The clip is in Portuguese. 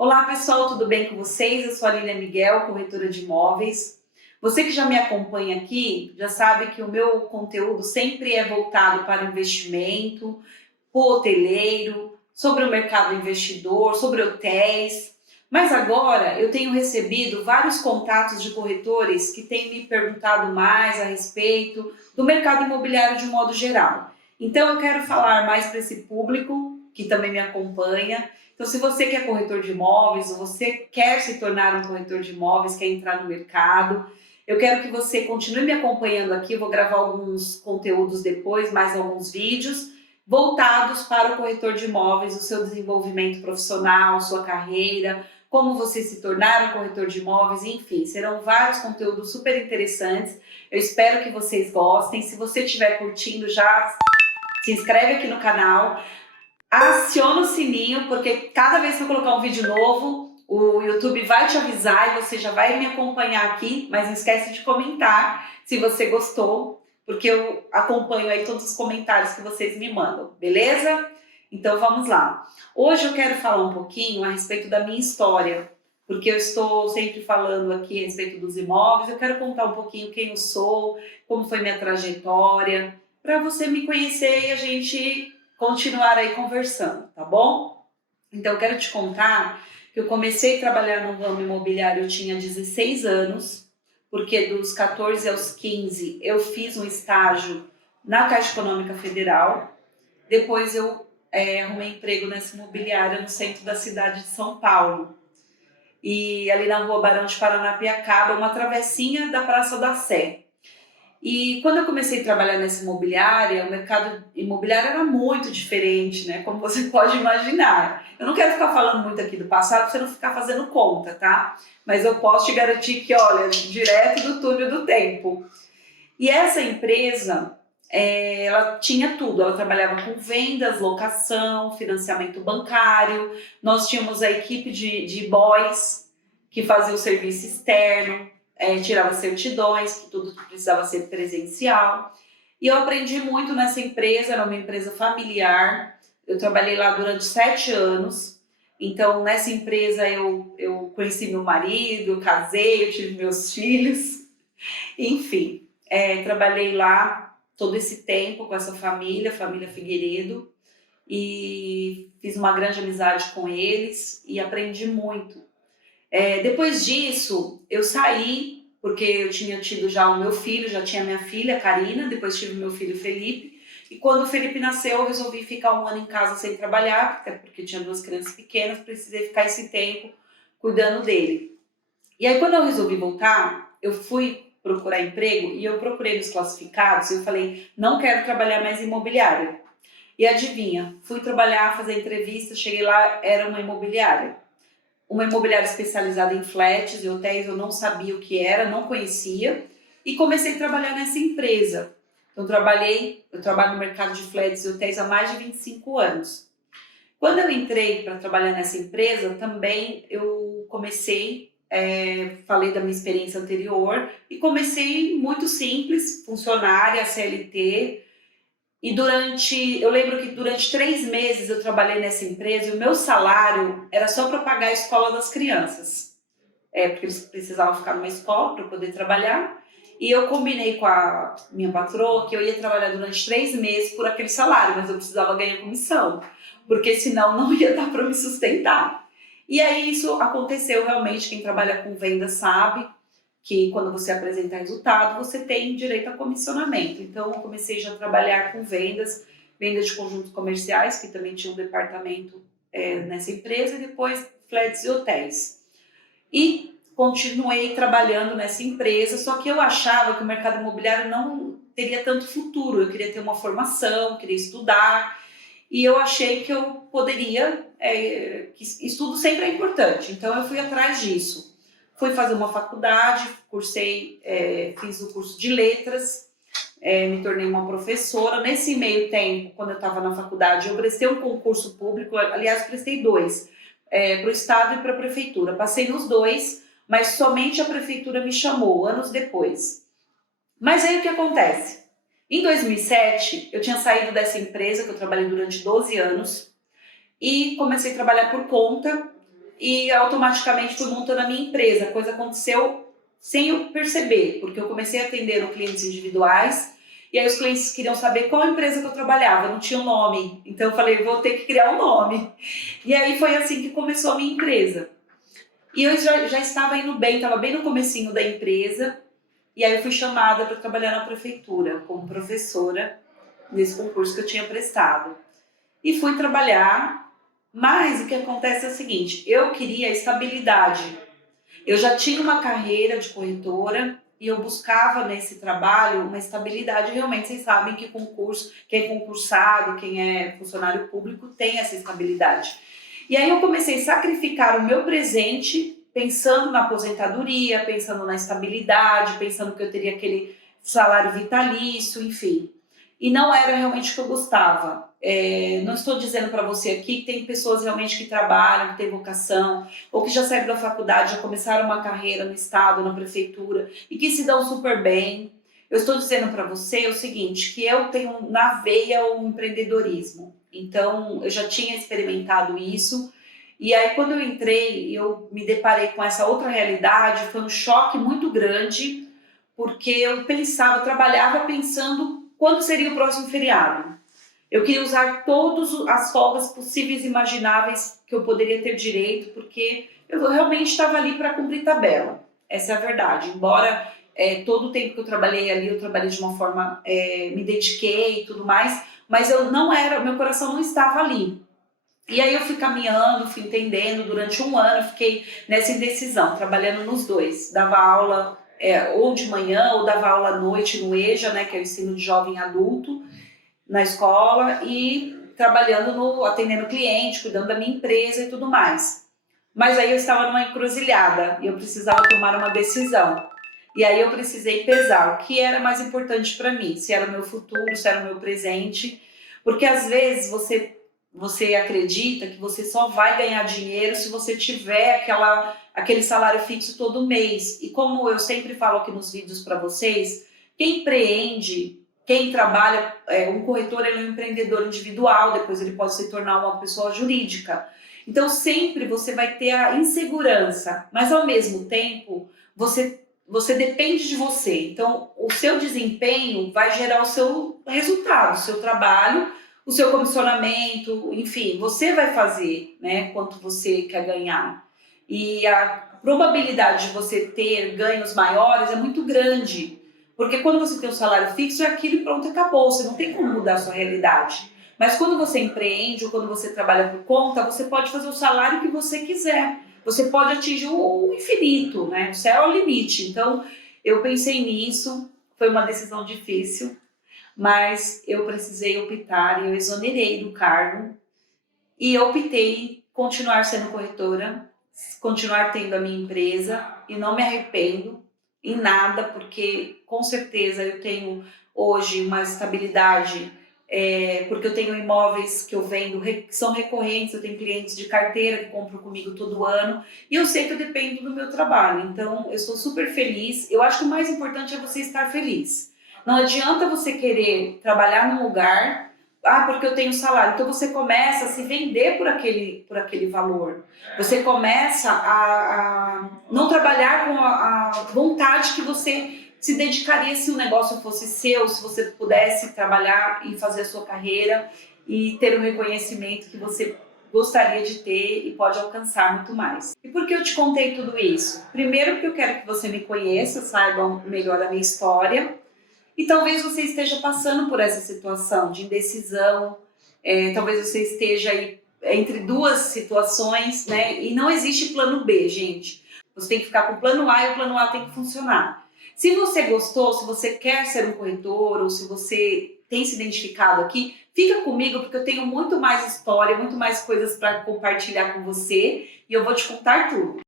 Olá pessoal, tudo bem com vocês? Eu sou a Lília Miguel, corretora de imóveis. Você que já me acompanha aqui, já sabe que o meu conteúdo sempre é voltado para investimento, para o hoteleiro, sobre o mercado investidor, sobre hotéis. Mas agora eu tenho recebido vários contatos de corretores que têm me perguntado mais a respeito do mercado imobiliário de um modo geral. Então eu quero falar mais para esse público que também me acompanha. Então, se você que é corretor de imóveis, ou você quer se tornar um corretor de imóveis, quer entrar no mercado, eu quero que você continue me acompanhando aqui. Eu vou gravar alguns conteúdos depois, mais alguns vídeos voltados para o corretor de imóveis, o seu desenvolvimento profissional, sua carreira, como você se tornar um corretor de imóveis, enfim, serão vários conteúdos super interessantes. Eu espero que vocês gostem. Se você estiver curtindo, já se inscreve aqui no canal, aciona o sininho, porque cada vez que eu colocar um vídeo novo, o YouTube vai te avisar e você já vai me acompanhar aqui, mas não esquece de comentar se você gostou, porque eu acompanho aí todos os comentários que vocês me mandam, beleza? Então vamos lá. Hoje eu quero falar um pouquinho a respeito da minha história, porque eu estou sempre falando aqui a respeito dos imóveis. Eu quero contar um pouquinho quem eu sou, como foi minha trajetória, para você me conhecer e a gente continuar aí conversando, tá bom? Então eu quero te contar que eu comecei a trabalhar no ramo imobiliário, eu tinha 16 anos, porque dos 14 aos 15 eu fiz um estágio na Caixa Econômica Federal. Depois eu arrumei emprego nessa imobiliária no centro da cidade de São Paulo, e ali na rua Barão de Paranapiacaba, uma travessinha da Praça da Sé. E quando eu comecei a trabalhar nessa imobiliária, o mercado imobiliário era muito diferente, né? Como você pode imaginar. Eu não quero ficar falando muito aqui do passado para você não ficar fazendo conta, tá? Mas eu posso te garantir que, olha, direto do túnel do tempo. E essa empresa, ela tinha tudo. Ela trabalhava com vendas, locação, financiamento bancário. Nós tínhamos a equipe de boys que fazia o serviço externo, tirava certidões, que tudo precisava ser presencial. E eu aprendi muito nessa empresa, era uma empresa familiar. Eu trabalhei lá durante 7 anos. Então, nessa empresa eu conheci meu marido, eu casei, eu tive meus filhos, enfim. Trabalhei lá todo esse tempo com essa família, família Figueiredo, e fiz uma grande amizade com eles e aprendi muito. Depois disso, eu saí, porque eu tinha tido já o meu filho, já tinha minha filha, Karina, depois tive meu filho Felipe, e quando o Felipe nasceu, eu resolvi ficar 1 ano em casa sem trabalhar, até porque tinha 2 crianças pequenas, precisei ficar esse tempo cuidando dele. E aí, quando eu resolvi voltar, eu fui procurar emprego e eu procurei nos classificados e eu falei, não quero trabalhar mais em imobiliária. E adivinha, fui trabalhar, fazer entrevista, cheguei lá, era uma imobiliária especializada em flats e hotéis. Eu não sabia o que era, não conhecia, e comecei a trabalhar nessa empresa. Então eu trabalho no mercado de flats e hotéis há mais de 25 anos. Quando eu entrei para trabalhar nessa empresa, também eu comecei, falei da minha experiência anterior, e comecei muito simples, funcionária, CLT, e eu lembro que durante 3 meses eu trabalhei nessa empresa e o meu salário era só para pagar a escola das crianças. Porque eles precisavam ficar numa escola para poder trabalhar. E eu combinei com a minha patroa que eu ia trabalhar durante 3 meses por aquele salário, mas eu precisava ganhar comissão, porque senão não ia dar para me sustentar. E aí isso aconteceu realmente. Quem trabalha com venda sabe que quando você apresenta resultado, você tem direito a comissionamento. Então, eu comecei já a trabalhar com vendas de conjuntos comerciais, que também tinha um departamento nessa empresa, e depois flats e hotéis. E continuei trabalhando nessa empresa, só que eu achava que o mercado imobiliário não teria tanto futuro. Eu queria ter uma formação, queria estudar, e eu achei que eu poderia, que estudo sempre é importante, então eu fui atrás disso. Fui fazer uma faculdade, cursei, fiz o curso de letras, me tornei uma professora. Nesse meio tempo, quando eu estava na faculdade, eu prestei um concurso público, aliás, prestei 2, para o Estado e para a Prefeitura. Passei nos 2, mas somente a Prefeitura me chamou, anos depois. Mas aí o que acontece? Em 2007, eu tinha saído dessa empresa, que eu trabalhei durante 12 anos, e comecei a trabalhar por conta. e automaticamente fui montando a minha empresa. A coisa aconteceu sem eu perceber, porque eu comecei a atender clientes individuais e aí os clientes queriam saber qual empresa que eu trabalhava, não tinha um nome. Então eu falei, vou ter que criar um nome. E aí foi assim que começou a minha empresa. E eu já estava indo bem, estava bem no comecinho da empresa, e aí eu fui chamada para trabalhar na prefeitura como professora nesse concurso que eu tinha prestado. E fui trabalhar, mas o que acontece é o seguinte, eu queria estabilidade. Eu já tinha uma carreira de corretora e eu buscava nesse trabalho uma estabilidade. Realmente, vocês sabem que concurso, quem é concursado, quem é funcionário público tem essa estabilidade. E aí eu comecei a sacrificar o meu presente pensando na aposentadoria, pensando na estabilidade, pensando que eu teria aquele salário vitalício, enfim. E não era realmente o que eu gostava. Não estou dizendo para você aqui que tem pessoas realmente que trabalham, que têm vocação, ou que já saíram da faculdade, já começaram uma carreira no estado, na prefeitura, e que se dão super bem. Eu estou dizendo para você o seguinte, que eu tenho na veia o empreendedorismo. Então, eu já tinha experimentado isso, e aí quando eu entrei, eu me deparei com essa outra realidade, foi um choque muito grande, porque eu trabalhava pensando quando seria o próximo feriado. Eu queria usar todas as folgas possíveis e imagináveis que eu poderia ter direito, porque eu realmente estava ali para cumprir tabela. Essa é a verdade. Embora todo o tempo que eu trabalhei ali, eu trabalhei de uma forma, me dediquei e tudo mais, mas eu não era, meu coração não estava ali. E aí eu fui caminhando, fui entendendo, durante um ano eu fiquei nessa indecisão, trabalhando nos dois. Dava aula ou de manhã ou dava aula à noite no EJA, né, que é o ensino de jovem adulto, na escola e trabalhando atendendo cliente, cuidando da minha empresa e tudo mais. Mas aí eu estava numa encruzilhada e eu precisava tomar uma decisão. E aí eu precisei pesar o que era mais importante para mim, se era o meu futuro, se era o meu presente, porque às vezes você acredita que você só vai ganhar dinheiro se você tiver aquele salário fixo todo mês. E como eu sempre falo aqui nos vídeos para vocês, quem empreende, quem trabalha, um corretor ele é um empreendedor individual, depois ele pode se tornar uma pessoa jurídica. Então sempre você vai ter a insegurança, mas ao mesmo tempo você depende de você. Então o seu desempenho vai gerar o seu resultado, o seu trabalho, o seu comissionamento, enfim, você vai fazer, né, quanto você quer ganhar. E a probabilidade de você ter ganhos maiores é muito grande. Porque quando você tem um salário fixo, é aquilo e pronto, acabou. Você não tem como mudar a sua realidade. Mas quando você empreende ou quando você trabalha por conta, você pode fazer o salário que você quiser. Você pode atingir o infinito, né? O céu é o limite. Então, eu pensei nisso. Foi uma decisão difícil, mas eu precisei optar e eu exonerei do cargo. E eu optei em continuar sendo corretora, continuar tendo a minha empresa e não me arrependo em nada, porque com certeza eu tenho hoje uma estabilidade, porque eu tenho imóveis que eu vendo que são recorrentes, eu tenho clientes de carteira que compram comigo todo ano e eu sei que eu dependo do meu trabalho, então eu estou super feliz. Eu acho que o mais importante é você estar feliz. Não adianta você querer trabalhar num lugar, porque eu tenho salário, então você começa a se vender por aquele valor. Você começa a não trabalhar com a vontade que você se dedicaria se o negócio fosse seu, se você pudesse trabalhar e fazer a sua carreira e ter o reconhecimento que você gostaria de ter e pode alcançar muito mais. E por que eu te contei tudo isso? Primeiro porque eu quero que você me conheça, saiba melhor a minha história e talvez você esteja passando por essa situação de indecisão, talvez você esteja aí entre duas situações, né? E não existe plano B, gente. Você tem que ficar com o plano A e o plano A tem que funcionar. Se você gostou, se você quer ser um corretor ou se você tem se identificado aqui, fica comigo porque eu tenho muito mais história, muito mais coisas para compartilhar com você e eu vou te contar tudo.